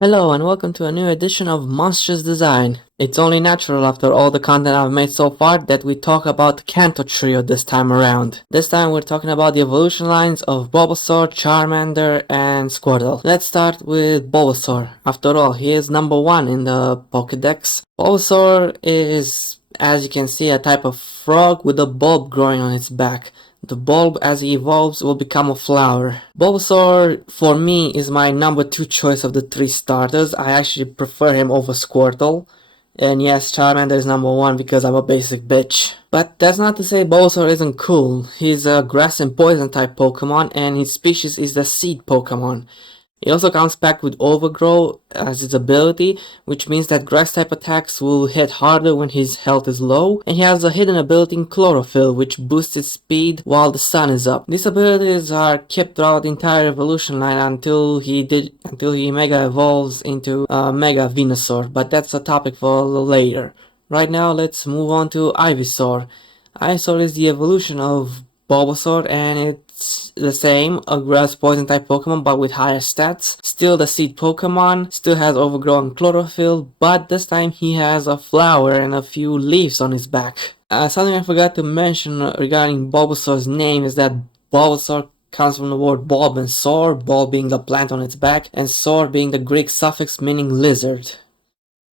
Hello and welcome to a new edition of Monstrous Design. It's only natural after all the content I've made so far that we talk about the Kanto trio this time around. This time we're talking about the evolution lines of Bulbasaur, Charmander, and Squirtle. Let's start with Bulbasaur. After all, he is number 1 in the Pokédex. Bulbasaur is, as you can see, a type of frog with a bulb growing on its back. The bulb, as he evolves, will become a flower. Bulbasaur, for me, is my number 2 choice of the 3 starters. I actually prefer him over Squirtle. And yes, Charmander is number 1 because I'm a basic bitch. But that's not to say Bulbasaur isn't cool. He's a grass and poison type Pokemon, and his species is the Seed Pokemon. He also comes packed with Overgrow as its ability, which means that grass type attacks will hit harder when his health is low, and he has a hidden ability in Chlorophyll, which boosts his speed while the sun is up. These abilities are kept throughout the entire evolution line until he Mega evolves into Mega Venusaur, but that's a topic for later. Right now, let's move on to Ivysaur. Ivysaur is the evolution of Bulbasaur, and it's the same, a grass poison type Pokemon but with higher stats. Still the seed Pokemon, still has overgrown chlorophyll, but this time he has a flower and a few leaves on his back. Something I forgot to mention regarding Bulbasaur's name is that Bulbasaur comes from the word bulb and saur, bulb being the plant on its back, and saur being the Greek suffix meaning lizard.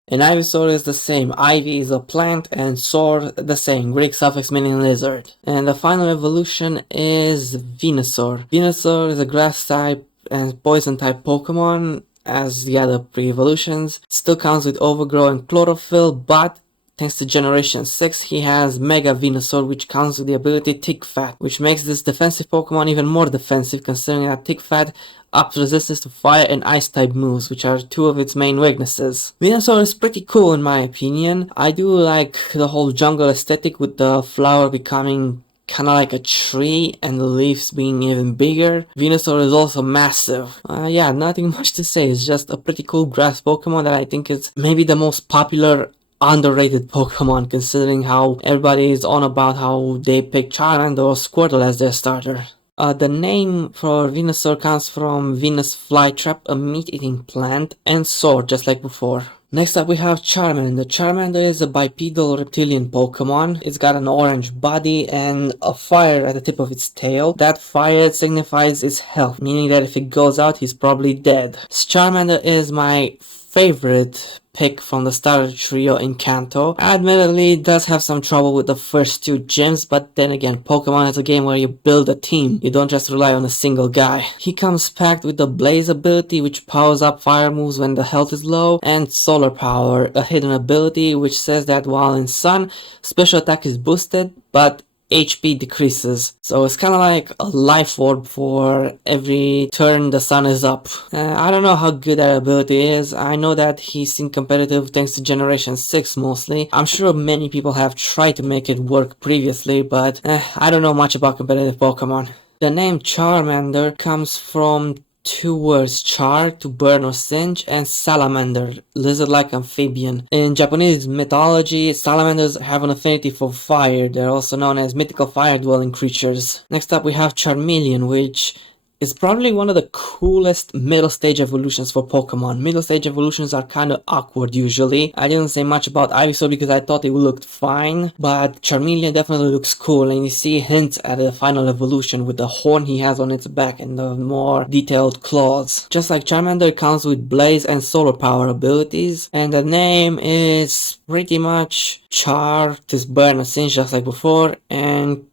And Ivysaur is the same. Ivy is a plant and Saur the same, Greek suffix meaning lizard. And the final evolution is Venusaur. Venusaur is a grass type and poison type Pokemon as the other pre-evolutions. Still comes with Overgrow and Chlorophyll, but thanks to Generation 6, he has Mega Venusaur, which comes with the ability Tick Fat, which makes this defensive Pokemon even more defensive, considering that Tick Fat ups resistance to fire and ice type moves, which are 2 of its main weaknesses. Venusaur is pretty cool in my opinion. I do like the whole jungle aesthetic with the flower becoming kinda like a tree and the leaves being even bigger. Venusaur is also massive. Yeah, nothing much to say. It's just a pretty cool grass Pokemon that I think is maybe the most popular underrated Pokemon, considering how everybody is on about how they pick Charmander or Squirtle as their starter. The name for Venusaur comes from Venus flytrap, a meat-eating plant, and sword, just like before. Next up we have Charmander. Charmander is a bipedal reptilian Pokemon. It's got an orange body and a fire at the tip of its tail. That fire signifies its health, meaning that if it goes out, he's probably dead. Charmander is my favorite pick from the starter trio in Kanto. Admittedly, it does have some trouble with the first 2 gyms, but then again, Pokemon is a game where you build a team. You don't just rely on a single guy. He comes packed with the Blaze ability, which powers up fire moves when the health is low, and Solar Power, a hidden ability which says that while in Sun, special attack is boosted, but HP decreases. So it's kind of like a life orb for every turn the sun is up. I don't know how good that ability is. I know that he's in competitive thanks to Generation 6 mostly. I'm sure many people have tried to make it work previously, but I don't know much about competitive Pokemon. The name Charmander comes from 2 words, char, to burn or singe, and salamander, lizard-like amphibian. In Japanese mythology, salamanders have an affinity for fire. They're also known as mythical fire-dwelling creatures. Next up we have Charmeleon, which is probably one of the coolest middle stage evolutions for Pokemon. Middle stage evolutions are kind of awkward usually. I didn't say much about Ivysaur because I thought it looked fine, but Charmeleon definitely looks cool, and you see hints at the final evolution with the horn he has on its back and the more detailed claws. Just like Charmander, it comes with Blaze and Solar Power abilities, and the name is pretty much Char, to burn or singe just like before, and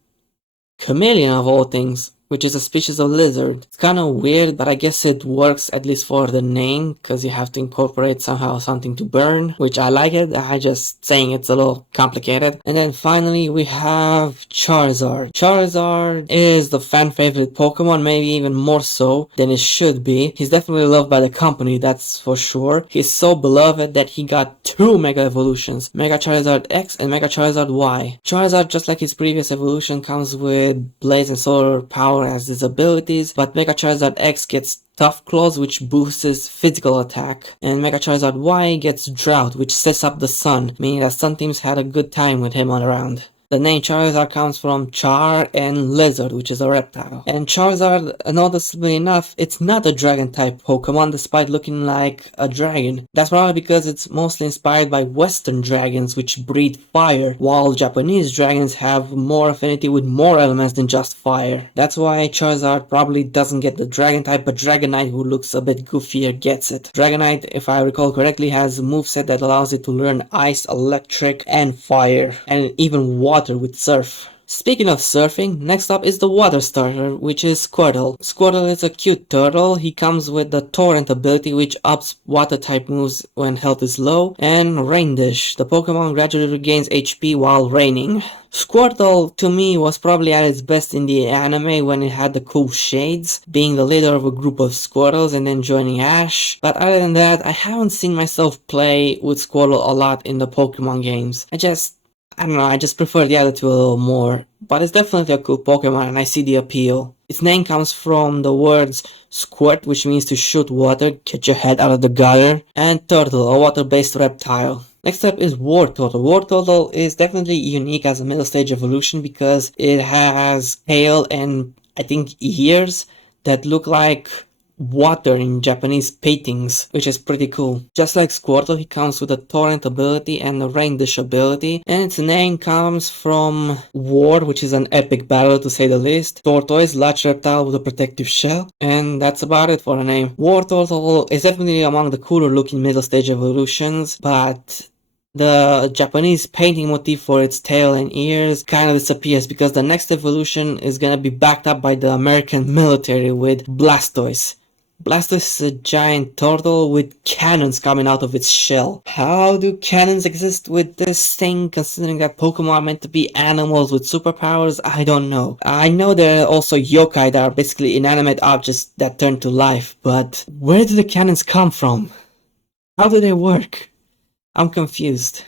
Chameleon of all things, which is a species of lizard. It's kind of weird, but I guess it works at least for the name, because you have to incorporate somehow something to burn, which I like it. I just saying it's a little complicated. And then finally we have Charizard. Charizard is the fan favorite Pokemon, maybe even more so than it should be. He's definitely loved by the company, that's for sure. He's so beloved that he got 2 Mega Evolutions, Mega Charizard X and Mega Charizard Y. Charizard, just like his previous evolution, comes with Blaze and Solar Power as his abilities, but Mega Charizard X gets Tough Claws, which boosts his physical attack, and Mega Charizard Y gets Drought, which sets up the sun, meaning that some teams had a good time with him on around. The name Charizard comes from Char and Lizard, which is a reptile. And Charizard, noticeably enough, it's not a dragon type Pokemon despite looking like a dragon. That's probably because it's mostly inspired by Western dragons which breathe fire, while Japanese dragons have more affinity with more elements than just fire. That's why Charizard probably doesn't get the dragon type, but Dragonite, who looks a bit goofier, gets it. Dragonite, if I recall correctly, has a moveset that allows it to learn ice, electric, and fire, and even water with surf. Speaking of surfing, next up is the water starter, which is Squirtle. Squirtle is a cute turtle. He comes with the Torrent ability, which ups water type moves when health is low, and Rain Dish. The Pokemon gradually regains HP while raining. Squirtle, to me, was probably at its best in the anime when it had the cool shades, being the leader of a group of Squirtles and then joining Ash. But other than that, I haven't seen myself play with Squirtle a lot in the Pokemon games. I don't know, I just prefer the other two a little more. But it's definitely a cool Pokemon and I see the appeal. Its name comes from the words squirt, which means to shoot water, get your head out of the gutter, and turtle, a water-based reptile. Next up is Wartortle. Wartortle is definitely unique as a middle stage evolution because it has tail and I think ears that look like water in Japanese paintings, which is pretty cool. Just like Squirtle, he comes with a Torrent ability and a Rain Dish ability, and its name comes from War, which is an epic battle to say the least. Tortoise, large reptile with a protective shell, and that's about it for a name. Wartortle is definitely among the cooler looking middle stage evolutions, but the Japanese painting motif for its tail and ears kind of disappears because the next evolution is gonna be backed up by the American military with Blastoise. Blastoise is a giant turtle with cannons coming out of its shell. How do cannons exist with this thing, considering that Pokemon are meant to be animals with superpowers? I don't know. I know there are also yokai that are basically inanimate objects that turn to life, but where do the cannons come from? How do they work? I'm confused.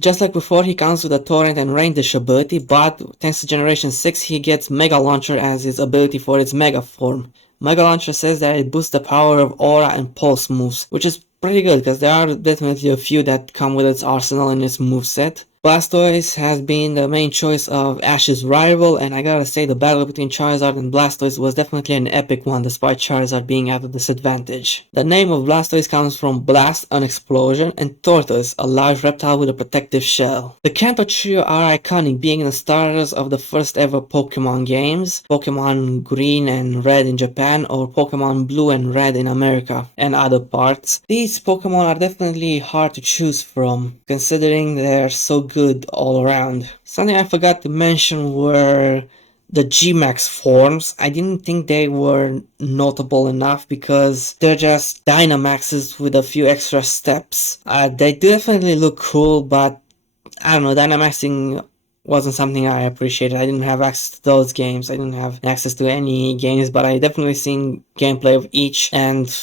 Just like before, he comes with a Torrent and Rain Dish ability, but thanks to Generation 6 he gets Mega Launcher as his ability for its Mega form. Mega Launcher says that it boosts the power of Aura and Pulse moves, which is pretty good because there are definitely a few that come with its arsenal in its moveset. Blastoise has been the main choice of Ash's rival, and I gotta say the battle between Charizard and Blastoise was definitely an epic one despite Charizard being at a disadvantage. The name of Blastoise comes from Blast, an explosion, and Tortoise, a large reptile with a protective shell. The Kanto trio are iconic, being the starters of the first ever Pokemon games, Pokemon Green and Red in Japan or Pokemon Blue and Red in America and other parts. These Pokemon are definitely hard to choose from, considering they're so good all around. Something I forgot to mention were the G-Max forms. I didn't think they were notable enough because they're just Dynamaxes with a few extra steps. They definitely look cool, but I don't know, Dynamaxing wasn't something I appreciated. I didn't have access to those games. I didn't have access to any games, but I definitely seen gameplay of each, and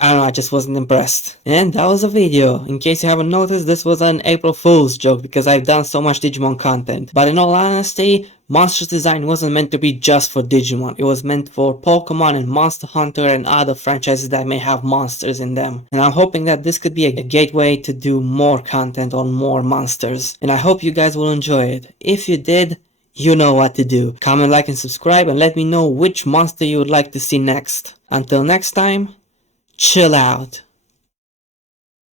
I don't know, I just wasn't impressed. And that was a video. In case you haven't noticed, this was an April Fool's joke because I've done so much Digimon content. But in all honesty, Monstrous Design wasn't meant to be just for Digimon. It was meant for Pokemon and Monster Hunter and other franchises that may have monsters in them. And I'm hoping that this could be a gateway to do more content on more monsters. And I hope you guys will enjoy it. If you did, you know what to do. Comment, like, and subscribe, and let me know which monster you would like to see next. Until next time, chill out.